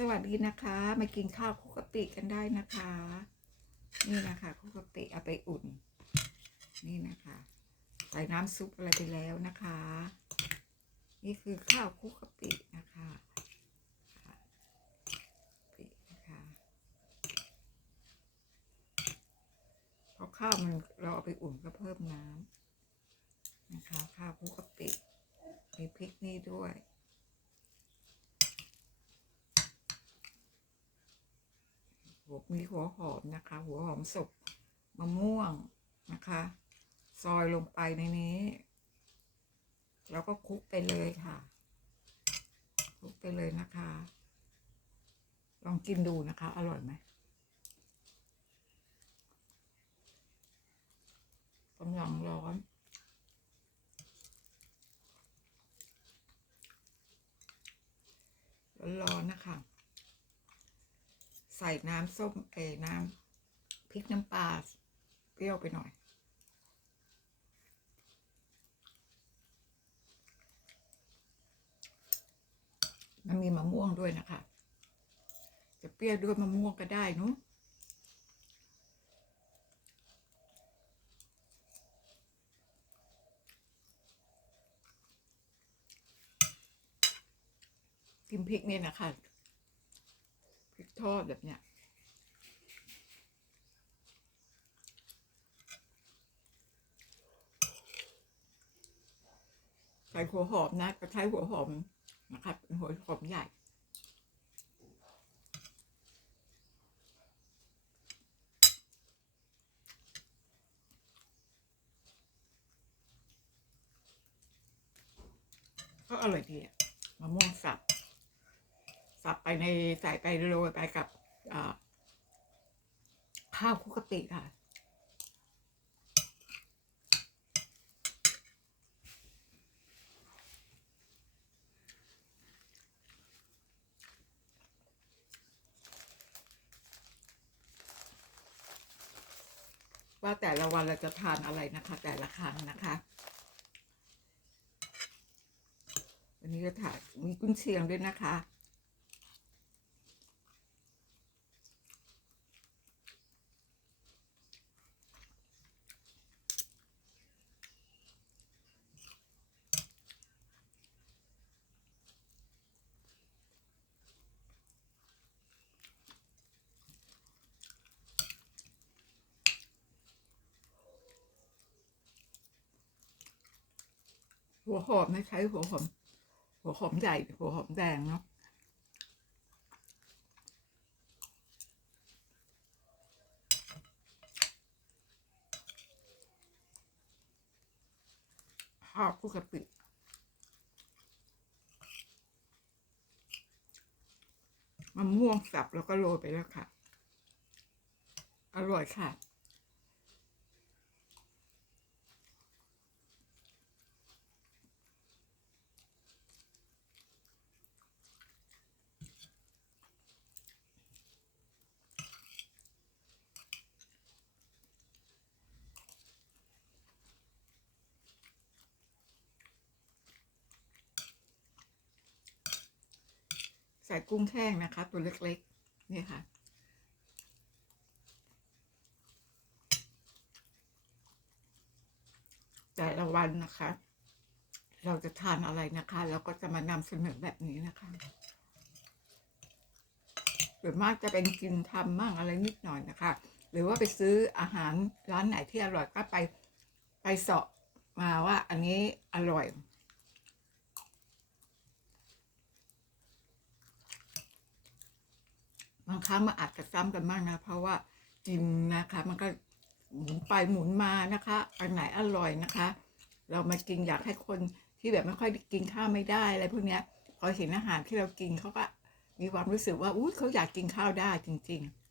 สวัสดีนะคะ มากินข้าวคุกกะปิกันได้นะคะ นี่นะคะคุกกะปิเอาไปอุ่น นี่นะคะ ใส่น้ำซุปอะไรไปแล้วนะคะ นี่คือข้าวคุกกะปินะคะค่ะกะปินะคะพอข้าวมันเราเอาไปอุ่นก็เพิ่มน้ำนะคะ ข้าวคุกกะปิมีพริกนี่ด้วย หัว มีหัวหอมนะคะ หัวหอมสุกมะม่วงนะคะ ซอยลงไปในนี้ แล้วก็คลุกไปเลยค่ะคลุกไปเลยนะคะ ลองกินดูนะคะ อร่อยไหมกำลังร้อนร้อนๆนะคะ ใส่น้ำส้มเอน้ำพริกน้ำปลาเปรี้ยวไปหน่อย มันมีมะม่วงด้วยนะคะ จะเปรี้ยวด้วยมะม่วงก็ได้นุกินพริกนี่นะคะ ทอดแบบเนี้ยใส่หัวหอมนะก็ใช้หัวหอมนะคะเป็นหัวหอมใหญ่ก็อร่อยดีอะมะม่วงสับ สับไปในใส่ไปโรยไปกับข้าวคุกกะปิค่ะ ว่าแต่ละวันเราจะทานอะไรนะคะ แต่ละครั้งนะคะวันนี้ก็ถ่ายมีกุ้นเชียงด้วยนะคะ หัวหอมไม่ใช้หัวหอม หัวหอมใหญ่ หัวหอมแดงเนาะข้าวคลุกกะปิมะม่วงสับแล้วก็โรยไปแล้วค่ะ อร่อยค่ะ ใส่กุ้งแห้งนะคะ ตัวเล็กๆนี่ค่ะ แต่ละวันนะคะ เราจะทานอะไรนะคะเราก็จะมานำเสนอแบบนี้นะคะส่วนมากจะเป็นกินทำมั่งอะไรนิดหน่อยนะคะ หรือว่าไปซื้ออาหารร้านไหนที่อร่อยก็ไปไปเสาะมาว่าอันนี้อร่อยางครั้งมันอาจจะซ้ำกันมากนะ เพราะว่ากินนะคะ มันก็หมุนไปหมุนมานะคะอันไหนอร่อยนะคะ เรามากินอยากให้คนที่แบบไม่ค่อยกินข้าวไม่ได้อะไรพวกเนี้ยพอเห็นอาหารที่เรากินเขาก็มีความรู้สึกว่าอุ้ยเขาอยากกินข้าวได้จริง ๆ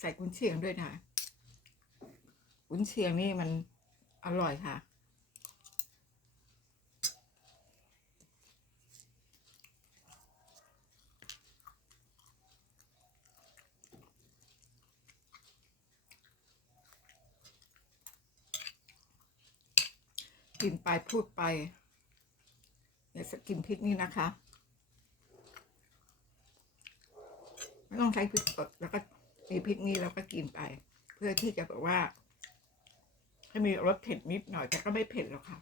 ใส่กุนเชียงด้วยนะกุนเชียงนี่มันอร่อยค่ะ กินไปพูดไปเนี่ยสกินพริกนี่นะคะ ไม่ต้องใช้พริกสดแล้วก็ มีพริกนี้แล้วก็กินไป เพื่อที่จะแบบว่า ให้มีรสเผ็ดนิดหน่อยแต่ก็ไม่เผ็ดหรอกค่ะ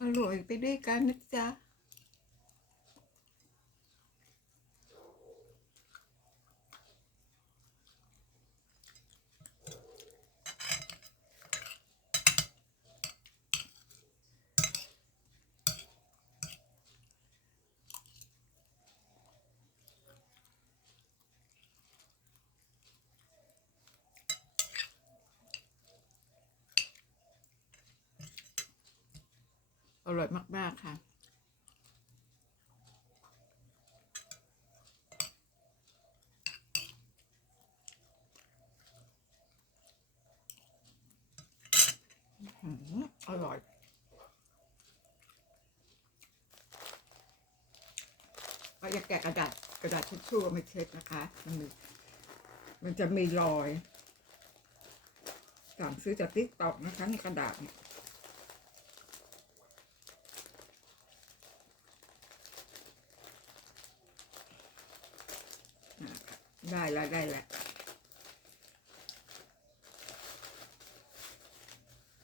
อร่อยไปด้วยกันนะจ๊ะ ร่อยมาก ๆ ค่ะ อร่อยก็อย่าแกะกระดาษกระดาษทิชชู่ไม่เช็ดนะคะ มันมีมันจะมีรอย สั่งซื้อจากติ๊กตอกนะคะในกระดาษเนี่ย อ่าค่ะ ได้แล้วได้แล้ว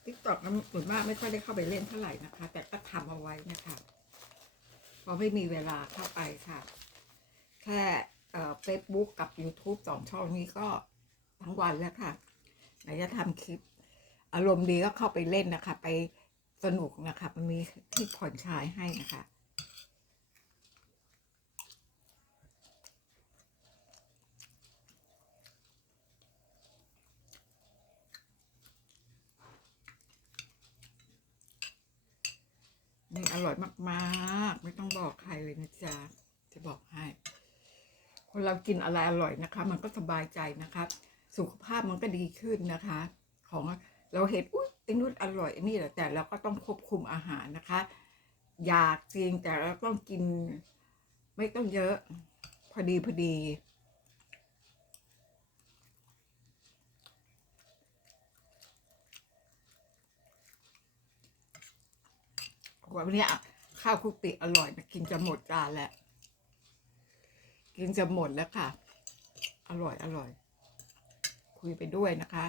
ทิกตอกนั้นส่วนมากไม่ค่อยได้เข้าไปเล่นเท่าไหร่นะคะ แต่ก็ทำเอาไว้นะคะเพราะไม่มีเวลาเข้าไปค่ะ แค่เฟซบุ๊กกับ YouTube สองช่องนี้ก็ทั้งวันแล้วค่ะไหนจะทำคลิป อารมณ์ดีก็เข้าไปเล่นนะคะ ไปสนุกนะคะ มันมีที่ผ่อนคลายให้นะคะ ร่อยมากๆ ไม่ต้องบอกใครเลยนะจ๊ะจะบอกให้ คนเรากินอะไรอร่อยนะคะ มันก็สบายใจนะคะสุขภาพมันก็ดีขึ้นนะคะ ของเราเห็นอุ้ยไอ้นู่นอร่อยไอ้นี่แหละแต่เราก็ต้องควบคุมอาหารนะคะ อยากจริงแต่เราต้องกิน ไม่ต้องเยอะ พอดีพอดี วันนี้อะข้าวคุกปิอร่อยนะกินจะหมดจานแล้ว กินจะหมดแล้วค่ะ อร่อยอร่อย คุยไปด้วยนะคะ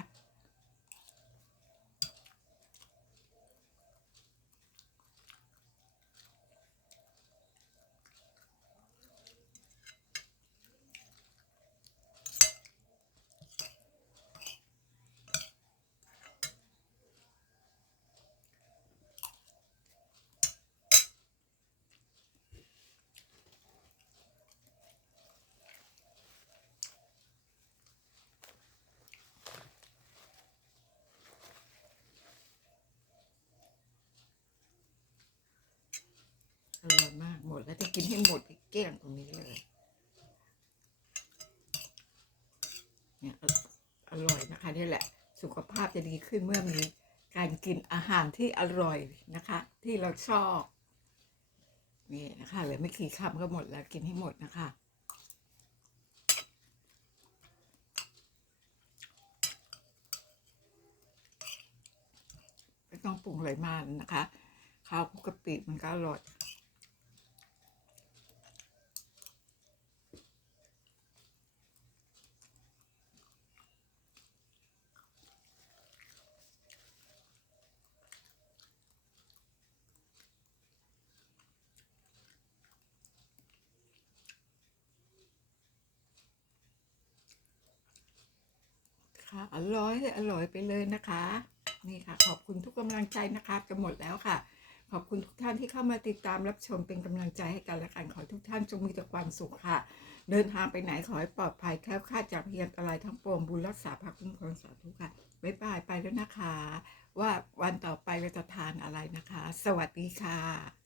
อร่อยมากหมดแล้วจะกินให้หมดอีกเกลี้ยงตรงนี้เลยเนี่ยอร่อยนะคะนี่แหละ สุขภาพจะดีขึ้นเมื่อมีการกินอาหารที่อร่อยนะคะ ที่เราชอบนี่นะคะเหลือไม่กี่คำก็หมดแล้วกินให้หมดนะคะไม่ต้องปรุงอะไรมากนะคะ ข้าวคุกกะปิมันก็อร่อย คะอร่อยอร่อยไปเลยนะคะ นี่ค่ะ ขอบคุณทุกกำลังใจนะคะจะหมดแล้วค่ะ ขอบคุณทุกท่านที่เข้ามาติดตามรับชมเป็นกำลังใจให้กันและกันขอทุกท่านจงมีแต่ความสุขค่ะ เดินทางไปไหนขอให้ปลอดภัยแคล้วคลาดจากพยันตรายทั้งปวงบุญรักษาพระคุ้มครองสาธุค่ะบ๊ายบายไปแล้วนะคะ ว่าวันต่อไปเราจะทานอะไรนะคะ สวัสดีค่ะ